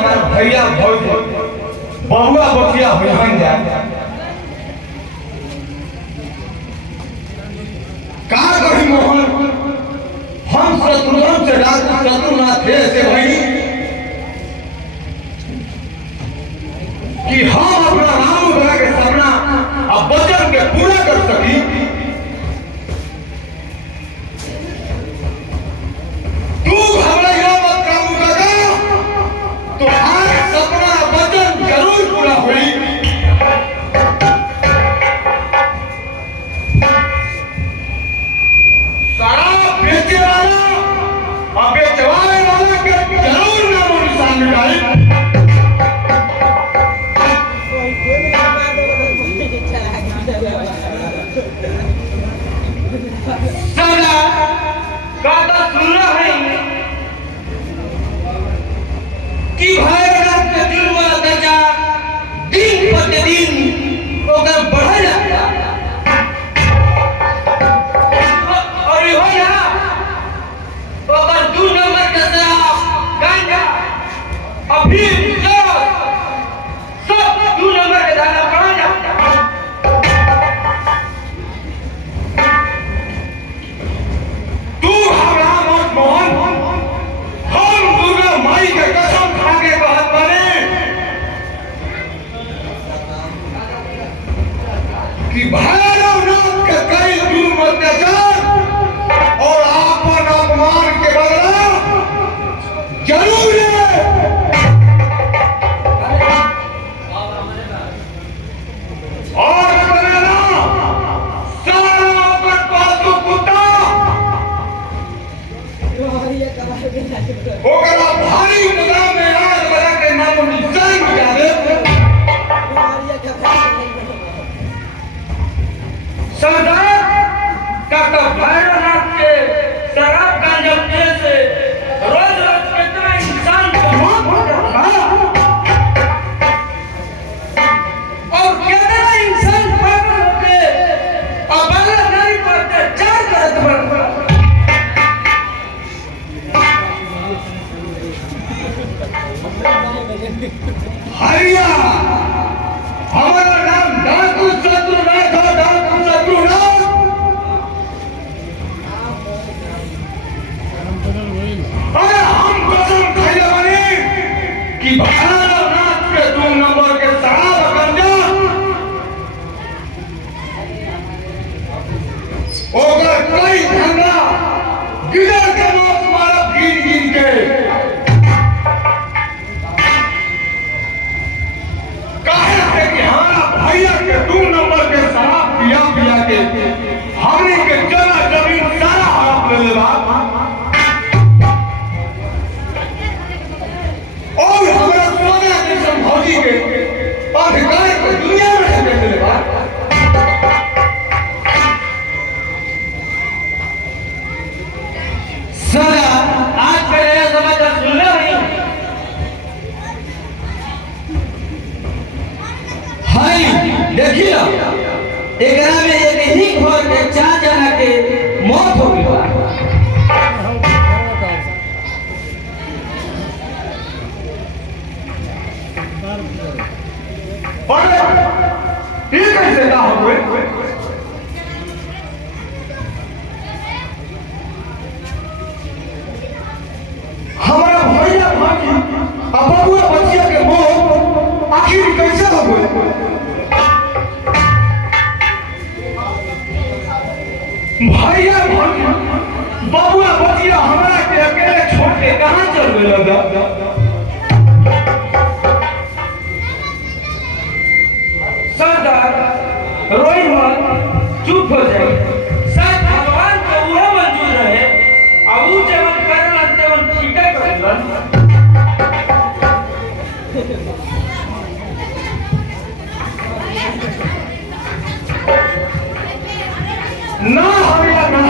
हमारे भैया भौजी बहुआ बचिया होइहन जाए का कही मोहन हम शत्रुघ्न से डाकू शत्रुनाथ थे से भाई कि हम अपना राम भला के सपना अब वचन के पूरा कर सकी। तू घबराइया मत काबू लगा तो आज सपना वचन जरूर पूरा हुई। शराब बेचे वाला और बेचवाने वाला के जरूर नामो निशान मिटाई। कि भैरवनाथ के जुल्म अत्याचार दिन प्रतिदिन ओकर बढ़ जाता और हो जा ओकर 2 नंबर के शराब गांजा अभी सब 2 नंबर के दाना बढ़ जाता। तू हमरा मत मोहन हम दुर्गा माई के कसम खा के कहत बानी कि भैरवनाथ के कई जुल्म अत्याचार और आपन अपमान के बदला जरूर ले। और बनाना सारा ओकर पालतू कुत्ता ओकरा भारी इंतजाम में आज बड़ा के नामो निशान मिटा दे। सरदार डॉक्टर भैरवनाथ के शराब गांजा पीने से रोज रोज कितना इंसान को मौत हो रहा है और कितना इंसान पागल होके अबला नारी पर अत्याचार करत बा। हरिया हमारा नाम डाकू शत्रुनाथ है। डाकू शत्रुनाथ अरे हम कसम खाइले बानी कि भैरवनाथ के 2 नंबर के शराब गांजा ओकर कई धंधा गिर के मौत मारब गिन गिन के। भैया के 2 नंबर के शराब पिया पिया के हमने के जला जमीन सारा हड़प ले लेबा और हमरा सोना के संभौजी के अधिकार को दुनिया में से दे लेबा। सदा आज के नया समाचार सुन ले देखिए एकरा में एक ही घर के 4 जना के मौत हो गई बा। ये कैसे ना हो गए? हमारा भैया भाभी अब बबुआ बचिया के मौत आखिर कैसे हो गए? भैया भाभी बबुआ बचिया हमरा के अकेले छोड़ के कहां चल गए लगा? सरदार रोई मत चुप हो जाए। शायद भगवान को वो मंजूर रहे और वो जवन करला तेवन ठीक है करलन। ना हरिया ना